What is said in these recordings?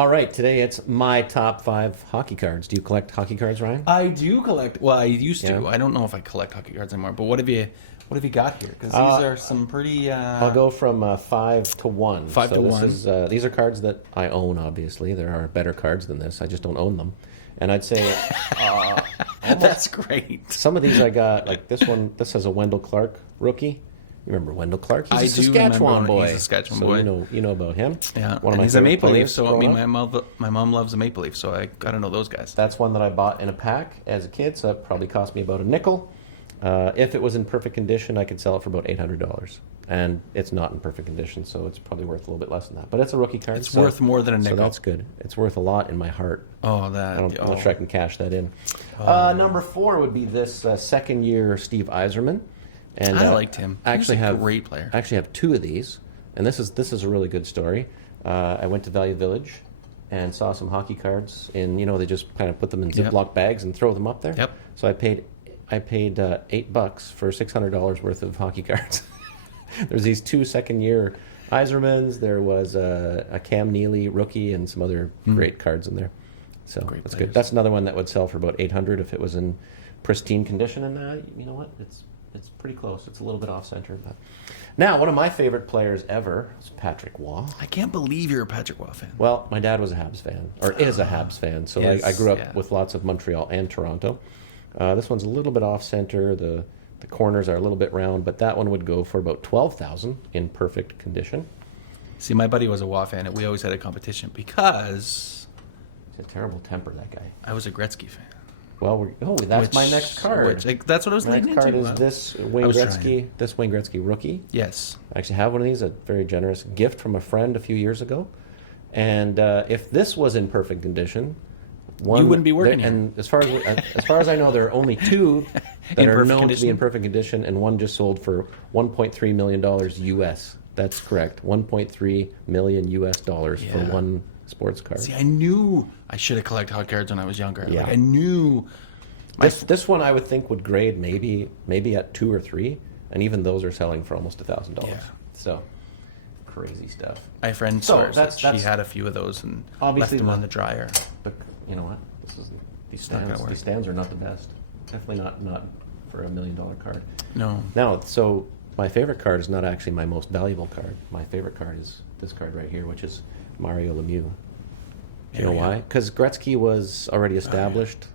All right, today it's my top 5 hockey cards. Do you collect hockey cards, Ryan? I do collect. Well, I used to. Yeah. I don't know if I collect hockey cards anymore. But what have you got here? Because these are some pretty. I'll go from 5 to 1. 5 to 1. These are cards that I own, obviously. There are better cards than this. I just don't own them. And I'd say That's great. some of these I got, like this one, this has a Wendell Clark rookie. You remember Wendell Clark? He's I a do Saskatchewan remember boy. he's a Saskatchewan so boy. You know about him. Yeah, One of and my he's a favorite Maple Leaf. players So growing my up. mom loves a Maple Leaf. So I gotta know those guys. That's one that I bought in a pack as a kid, so it probably cost me about a nickel. If it was in perfect condition, I could sell it for about $800. And it's not in perfect condition, so it's probably worth a little bit less than that. But it's a rookie card. It's worth more than a nickel. So that's good. It's worth a lot in my heart. Oh, that. I'm not sure I can cash that in. Number 4 would be this second-year Steve Yzerman. And I liked him. I He was actually a have great player. I actually have 2 of these, and this is a really good story. I went to Value Village and saw some hockey cards, and they just kind of put them in Yep. Ziploc bags and throw them up there. Yep. So I paid $8 for $600 worth of hockey cards. There's these 2 second-year Yzermans. There was a Cam Neely rookie and some other great cards in there. So Great that's players. good. That's another one that would sell for about $800 if it was in pristine condition. And you know what? It's pretty close. It's a little bit off center, but now one of my favorite players ever is Patrick Waugh. I can't believe you're a Patrick Waugh fan. Well, my dad was a Habs fan, or is a Habs fan, so I grew up with lots of Montreal and Toronto. This one's a little bit off center. The corners are a little bit round, but that one would go for about $12,000 in perfect condition. See, my buddy was a Waugh fan, and we always had a competition because He's a terrible temper, that guy. I was a Gretzky fan. Well, that's my next card. That's what I was My leading next card into. is this Wayne was Gretzky. This Wayne Gretzky rookie. Yes. I actually have one of these, a very generous gift from a friend a few years ago. And if this was in perfect condition, You wouldn't be working here. And as far as I know, there are only 2 that In are perfect known to be condition? in perfect condition, and one just sold for $1.3 million US. That's correct, $1.3 million US dollars for Yeah. one sports card. See, I knew I should have collected hockey cards when I was younger. Yeah. Like, I knew. This one I would think would grade maybe at 2 or 3, and even those are selling for almost $1,000. Yeah. So crazy stuff. I have friends So, swears that that's- she had a few of those and Obviously left them the- on the dryer. But you know what? These not gonna stands. work. These stands are not the best. Definitely not for $1 million card. No. Now, so my favorite card is not actually my most valuable card. My favorite card is this card right here, which is Mario Lemieux. Do you know Yeah. why? Because Gretzky was already established.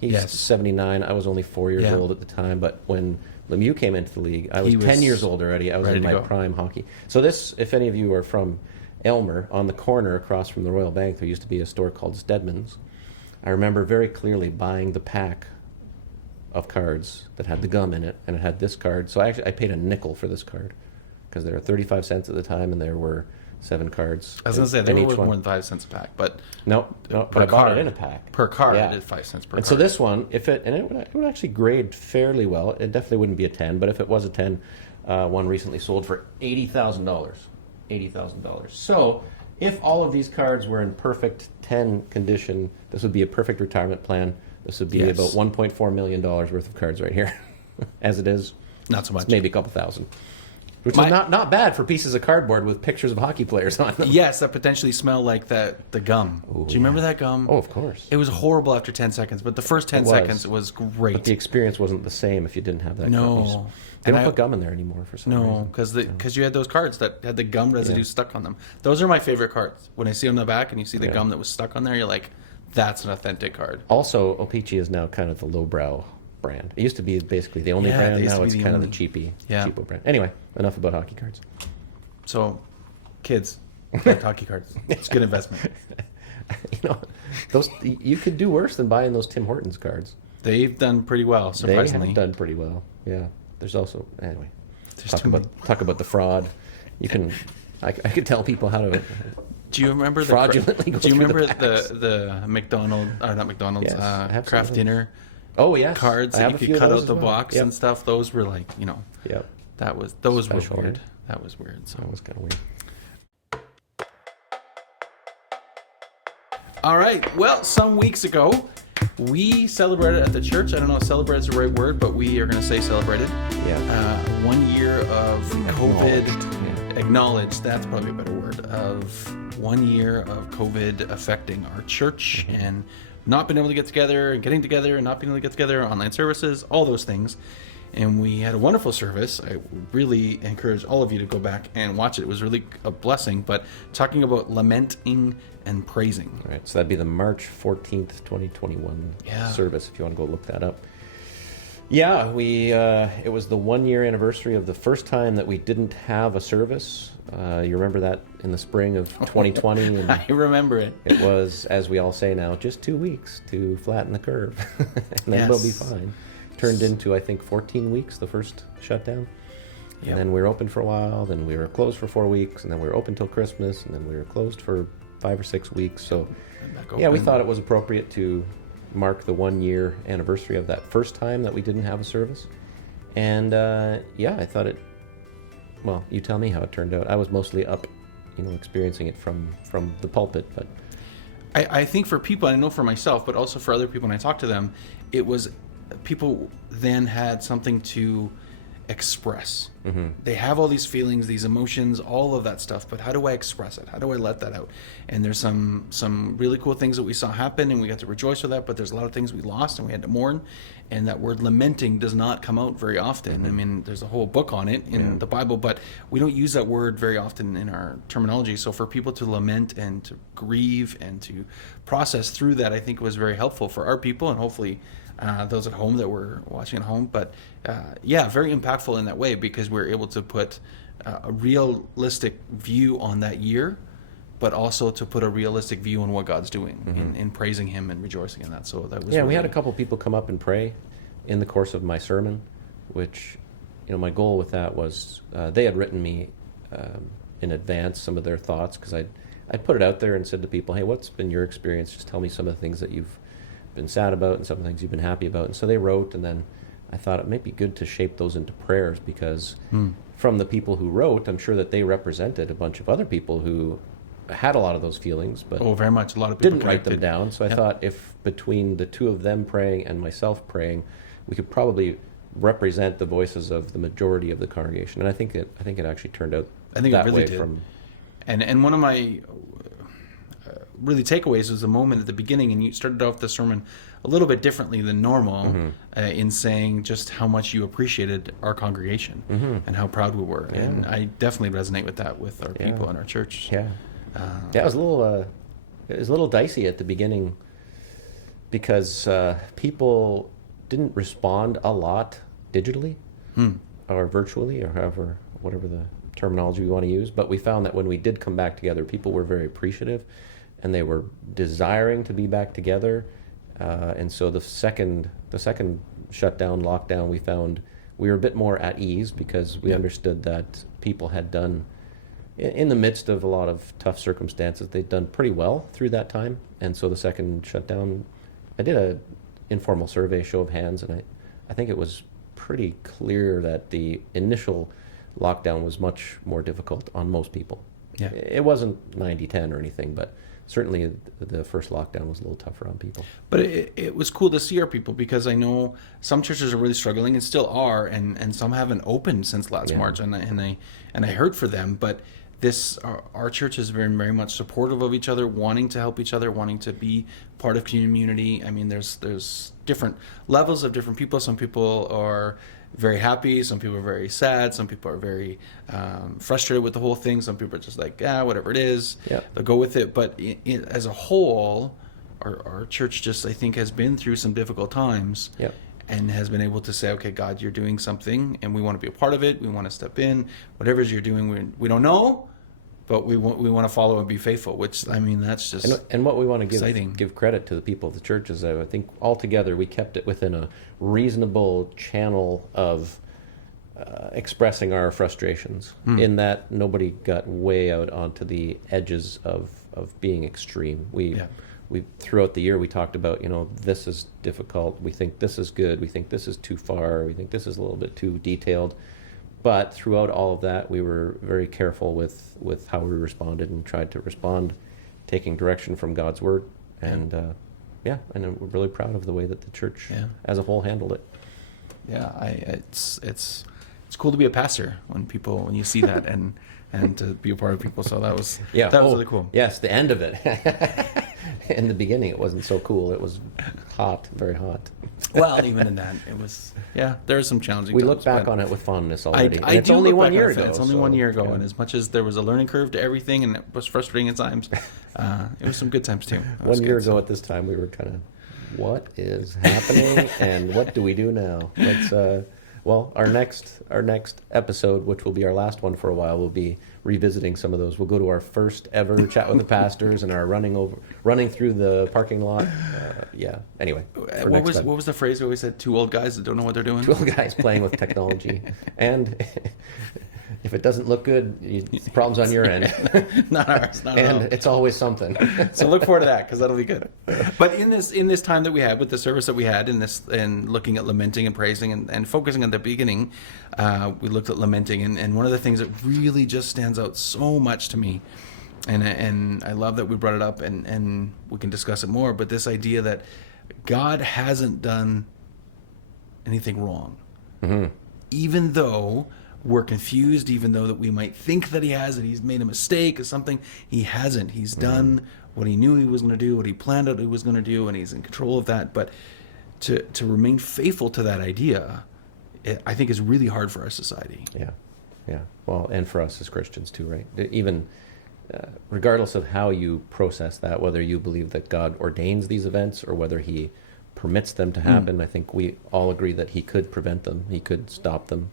He's Yes. 79. I was only 4 years Yeah. old at the time. But when Lemieux came into the league, I was He 10 was years old already. I was ready in to my go. prime hockey. So this, if any of you are from Aylmer, on the corner across from the Royal Bank, there used to be a store called Stedman's. I remember very clearly buying the pack of cards that had the gum in it, and it had this card. So I paid a nickel for this card because there were 35 cents at the time, and there were 7 cards. I was going to say, they in were each worth one. more than 5 cents a pack, but Nope, but per I bought card. it in a pack. per card, Yeah. it is 5 cents per And card. so this one, it would actually grade fairly well. It definitely wouldn't be a 10, but if it was a 10, one recently sold for $80,000. $80,000. So if all of these cards were in perfect 10 condition, this would be a perfect retirement plan. This would be Yes. about $1.4 million worth of cards right here. As it is, Not so much. it's maybe a couple thousand. Which My- is not bad for pieces of cardboard with pictures of hockey players on them. Yes, that potentially smell like the gum. Ooh, Do you remember that gum? Oh, of course. It was horrible after 10 seconds, but the first 10 It was. seconds it was great. But the experience wasn't the same if you didn't have that. No. They And don't I- put gum in there anymore for some No, reason. because you had those cards that had the gum residue stuck on them. Those are my favorite cards. When I see them on the back and you see the Yeah. gum that was stuck on there, you're like, that's an authentic card. Also, O-Pee-Chee is now kind of the lowbrow brand. It used to be basically the only Yeah, they brand. used Now to be it's the kind of only- the Yeah. cheapo brand. Anyway, enough about hockey cards. So, kids, collect hockey cards. It's a good investment. Those you could do worse than buying those Tim Hortons cards. They've done pretty well, They surprisingly. have done pretty well. Yeah. There's also anyway. There's Talk too many. about the fraud. You can. I could tell people how to. Do you remember Fraudulently go Do you through the remember packs. the McDonald's or not McDonald's Yes, absolutely. craft dinner Oh yes. cards I that have you a few could of cut those out the as well. box Yep. and stuff? Those were like, Yep. those Special, were weird. right? That was weird. So That was kind of weird. all right. Well, some weeks ago, we celebrated at the church. I don't know if celebrate is the right word, but we are going to say celebrated. Yeah. 1 year of COVID Acknowledged, yeah. acknowledged. That's probably a better word of 1 year of COVID affecting our church and not being able to get together and getting together and not being able to get together, online services, all those things. And we had a wonderful service. I really encourage all of you to go back and watch it. It was really a blessing, but talking about lamenting and praising. All right, so that'd be the March 14th, 2021 service, if you want to go look that up. Yeah, it was the 1 year anniversary of the first time that we didn't have a service. You remember that in the spring of 2020? And I remember it. it was, as we all say now, just 2 weeks to flatten the curve, and then we'll be fine. Turned into, I think, 14 weeks, the first shutdown. Yep. And then we were open for a while, then we were closed for 4 weeks, and then we were open till Christmas, and then we were closed for 5 or 6 weeks. So, yeah, we thought it was appropriate to mark the 1 year anniversary of that first time that we didn't have a service. And, I thought well, you tell me how it turned out. I was mostly up, experiencing it from the pulpit, but... I think for people, I know for myself, but also for other people when I talk to them, it was... people then had something to express. They have all these feelings, these emotions, all of that stuff, but how do I express it? How do I let that out? And there's some really cool things that we saw happen, and we got to rejoice with that, but there's a lot of things we lost and we had to mourn, and that word lamenting does not come out very often. I mean, there's a whole book on it in the Bible, but we don't use that word very often in our terminology. So for people to lament and to grieve and to process through that, I think was very helpful for our people, and hopefully those at home that were watching at home. But very impactful in that way, because we're able to put a realistic view on that year, but also to put a realistic view on what God's doing in praising Him and rejoicing in that. So that was we had a couple people come up and pray in the course of my sermon, which, my goal with that was they had written me in advance some of their thoughts, because I put it out there and said to people, hey, what's been your experience? Just tell me some of the things that you've been sad about and some of the things you've been happy about. And so they wrote, and then I thought it might be good to shape those into prayers, because from the people who wrote, I'm sure that they represented a bunch of other people who had a lot of those feelings, but very much. A lot of people didn't write them down. So I thought if between the two of them praying and myself praying, we could probably represent the voices of the majority of the congregation. And I think it actually turned out I think that it really way. did. And one of my really takeaways was the moment at the beginning, and you started off the sermon a little bit differently than normal, in saying just how much you appreciated our congregation and how proud we were. And I definitely resonate with that with our people in our church. It was a little dicey at the beginning, because people didn't respond a lot digitally or virtually, or whatever the terminology we want to use. But we found that when we did come back together, people were very appreciative, and they were desiring to be back together. And so the second shutdown, lockdown, we found we were a bit more at ease, because we understood that people had done, in the midst of a lot of tough circumstances, they'd done pretty well through that time. And so the second shutdown, I did a informal survey, show of hands, and I think it was pretty clear that the initial lockdown was much more difficult on most people. Yeah. It wasn't 90-10 or anything, but certainly the first lockdown was a little tougher on people. But it was cool to see our people, because I know some churches are really struggling and still are, and some haven't opened since last March, and I heard for them. But our church has been very much supportive of each other, wanting to help each other, wanting to be part of community. I mean, there's different levels of different people. Some people are very happy, some people are very sad, some people are very frustrated with the whole thing, some people are just like, whatever it is, they'll go with it. But as a whole, our church just, I think, has been through some difficult times, and has been able to say, okay, God, you're doing something, and we want to be a part of it, we want to step in, whatever it is you're doing, we don't know, but we want to follow and be faithful, which, I mean, that's just and what we want to exciting. give credit to the people of the church is that I think altogether we kept it within a reasonable channel of expressing our frustrations, in that nobody got way out onto the edges of being extreme. We throughout the year we talked about, this is difficult, we think this is good, we think this is too far, we think this is a little bit too detailed. But throughout all of that, we were very careful with how we responded, and tried to respond taking direction from God's word. And and we're really proud of the way that the church as a whole handled it. It's cool to be a pastor when you see that, and and to be a part of people. So that was Yeah. that was really cool. Yes, the end of it. In the beginning, it wasn't so cool. It was hot, very hot. Well, even in that, it was there are some challenging. We times, look back but on it with fondness already. I And it's do only look 1 back year on it. ago. It's only so, 1 year ago, yeah. and as much as there was a learning curve to everything, and it was frustrating at times, it was some good times too. It was 1 year good, ago so- at this time, we were kind of, what is happening, and what do we do now? Let's. Well, our next episode, which will be our last one for a while, will be revisiting some of those. We'll go to our first ever chat with the pastors and our running through the parking lot. Yeah. Anyway, for What next was time. what was the phrase we always said? Two old guys that don't know what they're doing. 12 guys playing with technology, and if it doesn't look good, the problem's on your end, Not ours. Not at all. and it's always something. So look forward to that, because that'll be good. But in this time that we had with the service that we had in this, and looking at lamenting and praising and focusing on the beginning, we looked at lamenting, and one of the things that really just stands out so much to me, and I love that we brought it up, and we can discuss it more, but this idea that God hasn't done anything wrong. Even though we're confused, even though that we might think that he has, that he's made a mistake or something, he hasn't. He's done what he knew he was going to do, what he planned out he was going to do, and he's in control of that. But to remain faithful to that idea, I think is really hard for our society. Yeah. Well, and for us as Christians too, right? Even regardless of how you process that, whether you believe that God ordains these events or whether he permits them to happen, I think we all agree that he could prevent them, he could stop them.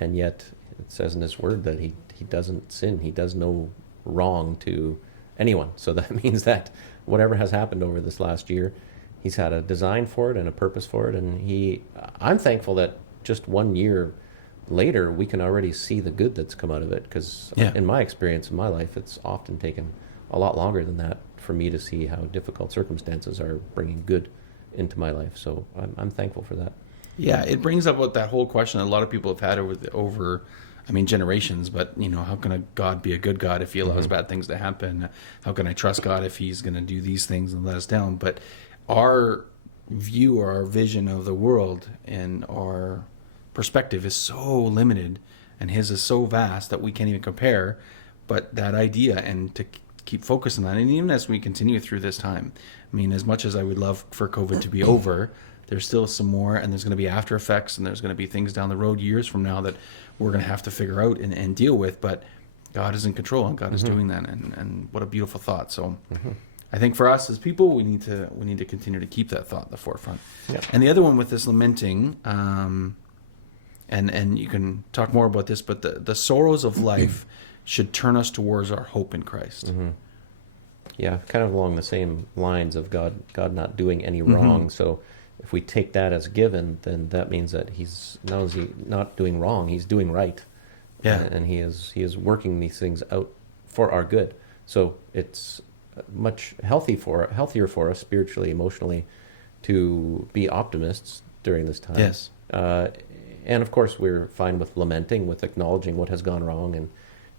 And yet it says in his word that he doesn't sin. He does no wrong to anyone. So that means that whatever has happened over this last year, he's had a design for it and a purpose for it. And I'm thankful that just 1 year later, we can already see the good that's come out of it. Because in my experience, in my life, it's often taken a lot longer than that for me to see how difficult circumstances are bringing good into my life. So I'm thankful for that. Yeah, it brings up what that whole question that a lot of people have had over generations. But how can a God be a good God if he allows bad things to happen? How can I trust God if he's going to do these things and let us down? But our view or our vision of the world and our perspective is so limited, and his is so vast that we can't even compare. But that idea, and to keep focusing on it, and even as we continue through this time, as much as I would love for COVID to be over, there's still some more, and there's going to be after effects, and there's going to be things down the road years from now that we're going to have to figure out and deal with. But God is in control, and God is doing that, and what a beautiful thought. So I think for us as people, we need to continue to keep that thought at the forefront. Yeah. And the other one with this lamenting, and you can talk more about this, but the sorrows of life should turn us towards our hope in Christ. Yeah, kind of along the same lines of God not doing any wrong. So if we take that as given, then that means that he's not only not doing wrong, he's doing right. Yeah. And he is working these things out for our good. So it's much healthier for us spiritually, emotionally, to be optimists during this time. Yes. And of course, we're fine with lamenting, with acknowledging what has gone wrong and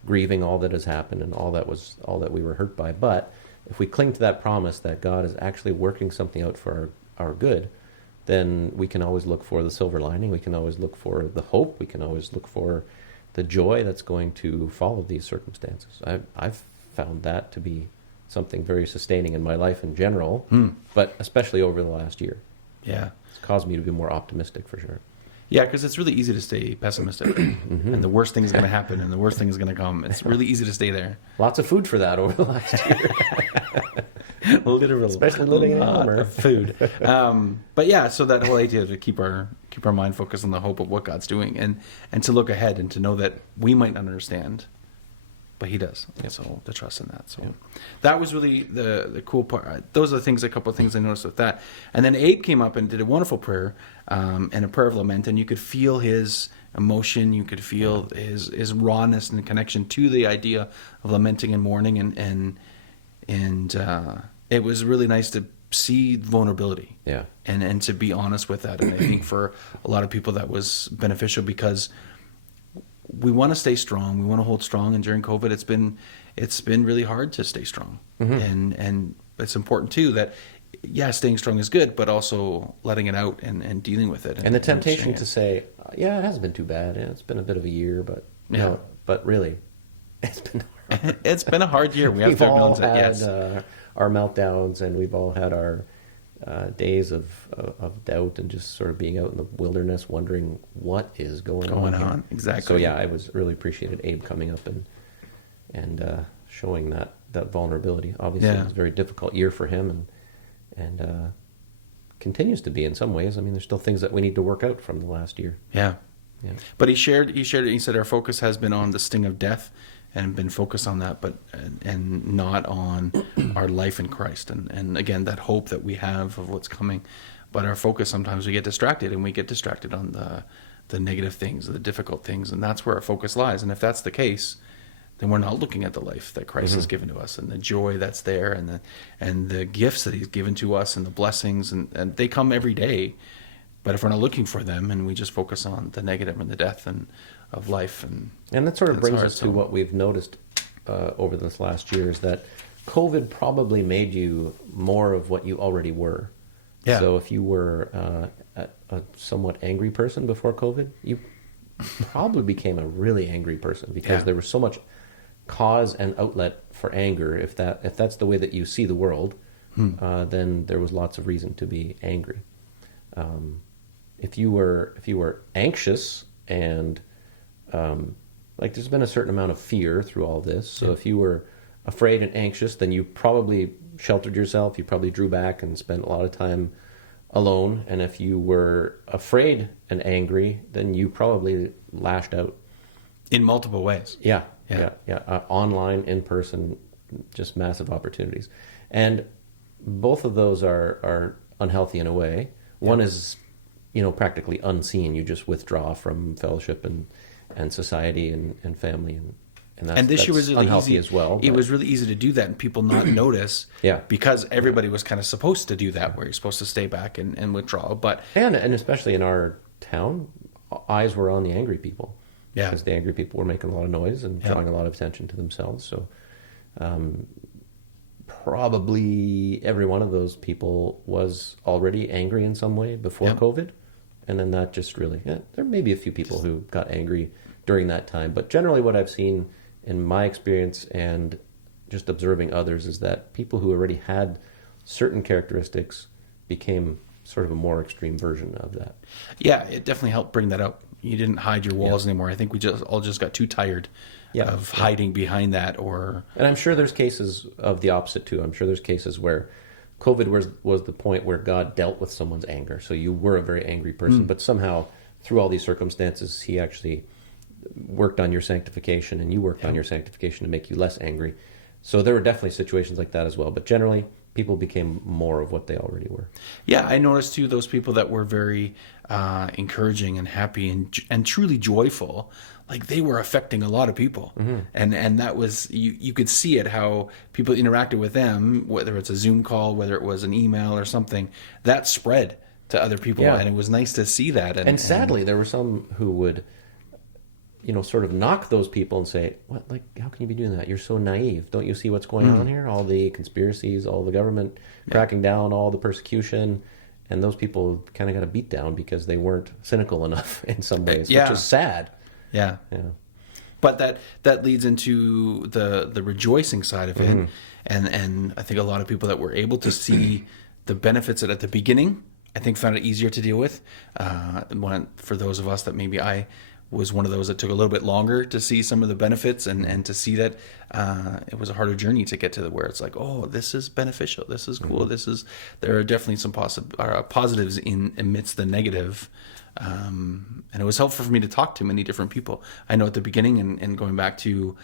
grieving all that has happened and all that we were hurt by. But if we cling to that promise that God is actually working something out for our good, then we can always look for the silver lining. We can always look for the hope. We can always look for the joy that's going to follow these circumstances. I've found that to be something very sustaining in my life in general, but especially over the last year. Yeah. It's caused me to be more optimistic for sure. Yeah, because it's really easy to stay pessimistic, and the worst thing is going to happen, and the worst thing is going to come. It's really easy to stay there. Lots of food for that over the last year. Literal, Especially living in lot Elmer. of food. But yeah, so that whole idea to keep our mind focused on the hope of what God's doing, and to look ahead and to know that we might not understand, but He does. Yep. So to trust in that. So Yep. that was really the cool part. Those are the things, a couple of things I noticed with that. And then Abe came up and did a wonderful prayer, and a prayer of lament, and you could feel his emotion, you could feel his rawness and connection to the idea of lamenting and mourning, and it was really nice to see vulnerability, Yeah. and to be honest with that. And I think for a lot of people that was beneficial, because we want to stay strong, we want to hold strong, and during COVID it's been really hard to stay strong. And it's important too that staying strong is good, but also letting it out and dealing with it, And the temptation sharing to it. say, it hasn't been too bad. Yeah, it's been a bit of a year, but Yeah. but really, it's been hard. It's been a hard year. We have We've to all acknowledge that. had Yes. our meltdowns, and we've all had our days of doubt and just sort of being out in the wilderness, wondering what is going on. Exactly. So yeah, I was really appreciated Abe coming up and showing that vulnerability. Obviously, Yeah. it was a very difficult year for him, and continues to be in some ways. I mean, there's still things that we need to work out from the last year. Yeah. Yeah. But he shared it. He said our focus has been on the sting of death and been focused on that, but and not on our life in Christ. And again, that hope that we have of what's coming. But our focus, sometimes we get distracted, and we get distracted on the negative things, the difficult things, and that's where our focus lies. And if that's the case, then we're not looking at the life that Christ has given to us, and the joy that's there, and the gifts that He's given to us, and the blessings, and they come every day. But if we're not looking for them, and we just focus on the negative and the death and of life, and that sort of it's brings hard, us to so- what we've noticed over this last year is that COVID probably made you more of what you already were. Yeah. So if you were a somewhat angry person before COVID, you probably became a really angry person because Yeah. there was so much cause and outlet for anger. If that's the way that you see the world, then there was lots of reason to be angry. If you were anxious and like there's been a certain amount of fear through all this. So if you were afraid and anxious, then you probably sheltered yourself. You probably drew back and spent a lot of time alone. And if you were afraid and angry, then you probably lashed out. in multiple ways. Yeah. Yeah. Online, in person, just massive opportunities. And both of those are unhealthy in a way. One is, practically unseen. You just withdraw from fellowship and society and family And this year that's was really unhealthy easy as well. It but- was really easy to do that and people not notice. Yeah. Because everybody was kind of supposed to do that, where you're supposed to stay back and withdraw. But and especially in our town, eyes were on the angry people. Yeah. Because the angry people were making a lot of noise and drawing a lot of attention to themselves. So probably every one of those people was already angry in some way before COVID. And then that just really, there may be a few people who got angry during that time. But generally what I've seen in my experience and just observing others is that people who already had certain characteristics became sort of a more extreme version of that. yeah, it definitely helped bring that up. You didn't hide your walls anymore. I think we all just got too tired of hiding behind that, or And I'm sure there's cases of the opposite too. I'm sure there's cases where COVID was the point where God dealt with someone's anger. So you were a very angry person, but somehow through all these circumstances, He actually worked on your sanctification, and you worked on your sanctification to make you less angry. So there were definitely situations like that as well. But generally, people became more of what they already were. yeah, I noticed too those people that were very encouraging and happy and truly joyful, like they were affecting a lot of people, and that was you could see it how people interacted with them, whether it's a Zoom call, whether it was an email or something, that spread to other people, Yeah. and it was nice to see that. And sadly, there were some who would, sort of knock those people and say, "What? Like, how can you be doing that? You're so naive. Don't you see what's going on here? All the conspiracies, all the government cracking down, all the persecution." And those people kind of got a beat down because they weren't cynical enough in some ways, which is sad. yeah. But that leads into the rejoicing side of it, and I think a lot of people that were able to see the benefits of it at the beginning, I think found it easier to deal with. For those of us that maybe I was one of those that took a little bit longer to see some of the benefits and to see that it was a harder journey to get to where it's like, oh, this is beneficial, this is cool, there are definitely some positives in amidst the negative. And it was helpful for me to talk to many different people. I know at the beginning and going back to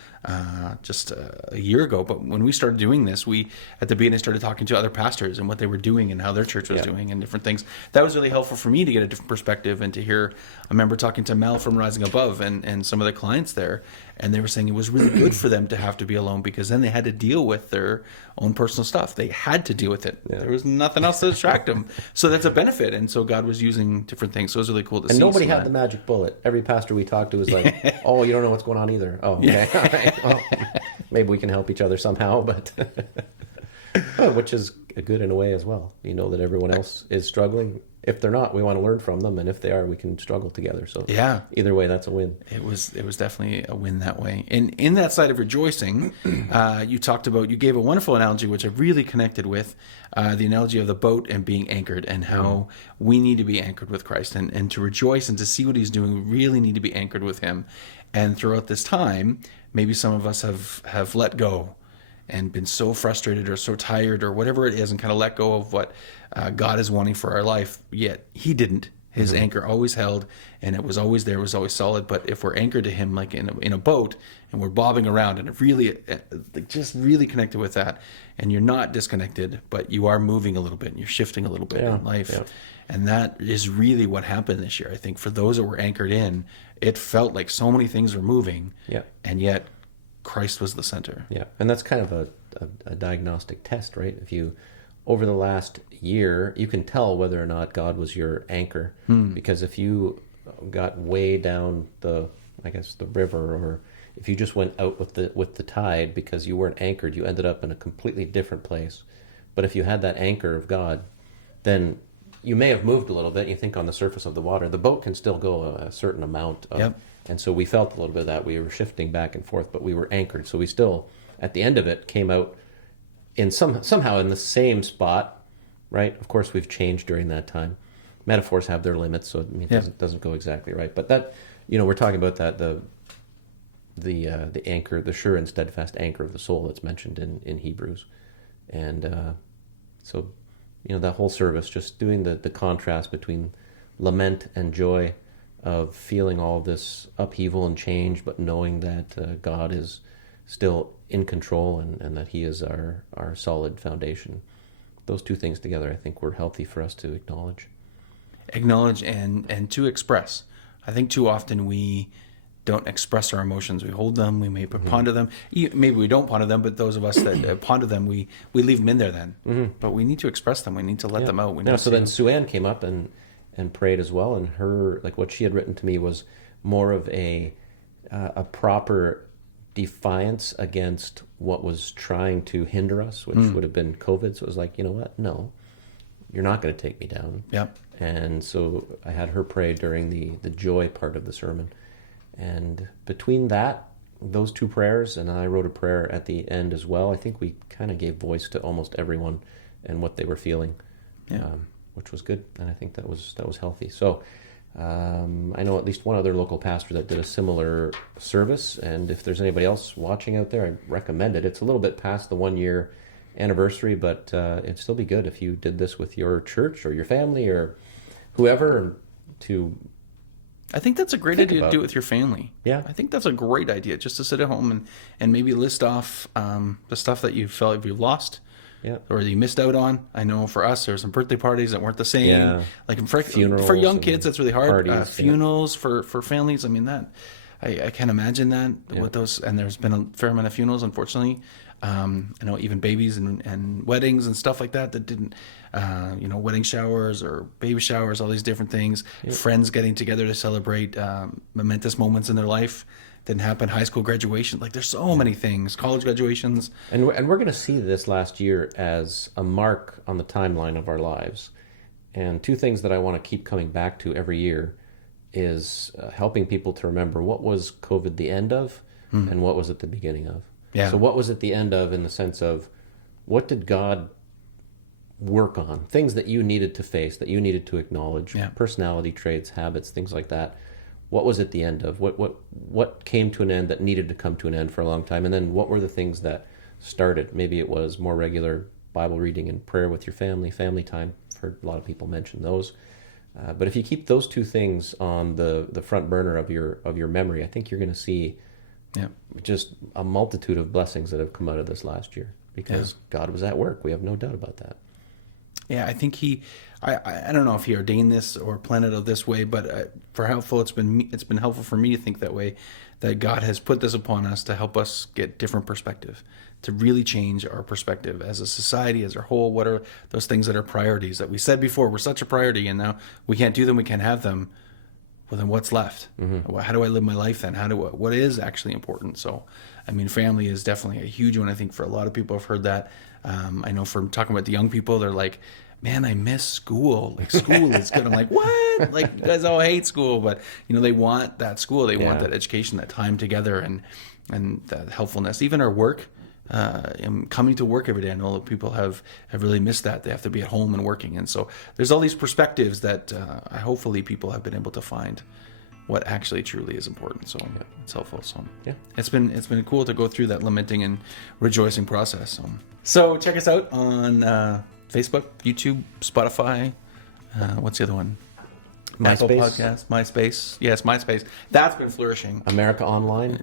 just a year ago, but when we started doing this, we at the beginning started talking to other pastors and what they were doing and how their church was doing and different things. That was really helpful for me to get a different perspective and to hear. I remember talking to Mel from Rising Above and some of the clients there, and they were saying it was really good for them to have to be alone because then they had to deal with their own personal stuff. They had to deal with it. There was nothing else to distract them. So that's a benefit. And so God was using different things. So it was really cool to see. And nobody some of had the that. magic bullet. Every pastor we talked to was like, "Oh, you don't know what's going on either." Oh, okay. All right. Well, maybe we can help each other somehow, but which is good in a way as well. You know that everyone else is struggling, if they're not, we want to learn from them, and if they are, we can struggle together. So Yeah. either way, that's a win. It was definitely a win that way. And in that side of rejoicing, you gave a wonderful analogy, which I really connected with, the analogy of the boat and being anchored, and how we need to be anchored with Christ, and to rejoice and to see what he's doing. We really need to be anchored with him. And throughout this time, maybe some of us have let go and been so frustrated or so tired or whatever it is, and kind of let go of what God is wanting for our life, yet he didn't. His anchor always held, and it was always there, it was always solid. But if we're anchored to him, like in a boat, and we're bobbing around, and it really, just really connected with that, and you're not disconnected, but you are moving a little bit, and you're shifting a little bit in life. Yeah. And that is really what happened this year. I think for those that were anchored in, it felt like so many things were moving, and yet Christ was the center. Yeah, and that's kind of a diagnostic test, right? If you, over the last year, you can tell whether or not God was your anchor, because if you got way down the river, or if you just went out with the tide because you weren't anchored, you ended up in a completely different place. But if you had that anchor of God, then you may have moved a little bit. You think on the surface of the water, the boat can still go a certain amount. And so we felt a little bit of that. We were shifting back and forth, but we were anchored. So we still, at the end of it, came out in somehow in the same spot, right? Of course, we've changed during that time. Metaphors have their limits, so it doesn't go exactly right. But that, we're talking about that the anchor, the sure and steadfast anchor of the soul that's mentioned in Hebrews, and so that whole service, just doing the contrast between lament and joy, of feeling all this upheaval and change, but knowing that God is still in control, and that he is our solid foundation. Those two things together, I think, were healthy for us to acknowledge. And to express. I think too often we don't express our emotions. We hold them, we may ponder them. Maybe we don't ponder them, but those of us that ponder them, we leave them in there then. But we need to express them. We need to let them out. So then Sue-Ann came up and prayed as well, and her, like what she had written to me, was more of a proper defiance against what was trying to hinder us, which would have been COVID. So it was like, you know what? No, you're not going to take me down. Yep. And so I had her pray during the joy part of the sermon. And between those two prayers, and I wrote a prayer at the end as well, I think we kind of gave voice to almost everyone and what they were feeling, which was good. And I think that was healthy. So I know at least one other local pastor that did a similar service. And if there's anybody else watching out there, I'd recommend it. It's a little bit past the 1 year anniversary, but it'd still be good if you did this with your church or your family or whoever I think that's a great idea to do it with your family. Yeah. I think that's a great idea, just to sit at home and maybe list off the stuff that you felt you've lost, or that you missed out on. I know for us, there were some birthday parties that weren't the same. Yeah. Like for young kids, that's really hard. Funerals for families. I mean, that I can't imagine that with those. And there's been a fair amount of funerals, unfortunately. I know even babies and weddings and stuff like that didn't, wedding showers or baby showers, all these different things, friends getting together to celebrate momentous moments in their life didn't happen. High school graduation, like there's so many things, college graduations. And we're going to see this last year as a mark on the timeline of our lives. And two things that I want to keep coming back to every year is helping people to remember what was COVID the end of and what was it the beginning of. Yeah. So what was it the end of, in the sense of what did God work on? Things that you needed to face, that you needed to acknowledge, personality traits, habits, things like that. What was it the end of? What came to an end that needed to come to an end for a long time? And then what were the things that started? Maybe it was more regular Bible reading and prayer with your family time. I've heard a lot of people mention those. But if you keep those two things on the front burner of your memory, I think you're going to see just a multitude of blessings that have come out of this last year, because God was at work. We have no doubt about that. Yeah, I think I don't know if he ordained this or planned it this way, but it's been helpful for me to think that way, that God has put this upon us to help us get different perspective, to really change our perspective as a society, as a whole. What are those things that are priorities that we said before were such a priority, and now we can't do them, we can't have them? Well, then what's left? How do I live my life then? What is actually important? So, I mean, family is definitely a huge one. I think for a lot of people, I've heard that. I know from talking about the young people, they're like, man, I miss school. Like, school is good. I'm like, what? Like, you guys all hate school, but they want that school. They want Yeah. that education, that time together, and that helpfulness. Even our work. Coming to work every day. I know that people have really missed that. They have to be at home and working, and so there's all these perspectives that hopefully people have been able to find what actually truly is important. So it's helpful. So Yeah. it's been cool to go through that lamenting and rejoicing process. So check us out on Facebook, YouTube, Spotify. What's the other one? Apple MySpace? Podcast, MySpace. Yes, MySpace. That's been flourishing. America Online,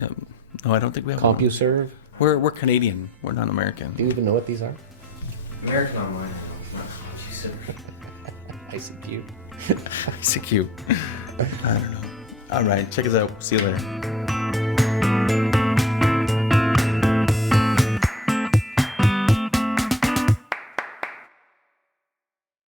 No, I don't think we have one. CompuServe. We're Canadian. We're not American. Do you even know what these are? American Online, it's not CompuServe. ICQ. ICQ. I don't know. All right, check us out. See you later.